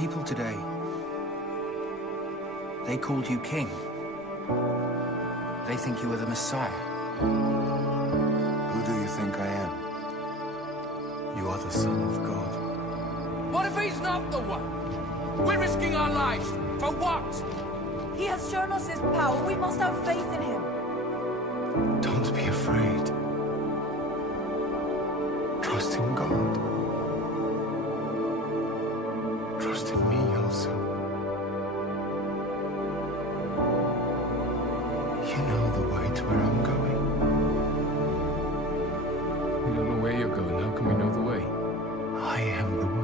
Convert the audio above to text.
People today, they called you king. They think you are the Messiah. Who do you think I am? You are the Son of God. What if he's not the one? We're risking our lives. For what? He has shown us his power. We must have faith in him. Don't be afraid. Trust in God. Trust in me also. You know the way to where I'm going. We don't know where you're going. How can we know the way? I am the way.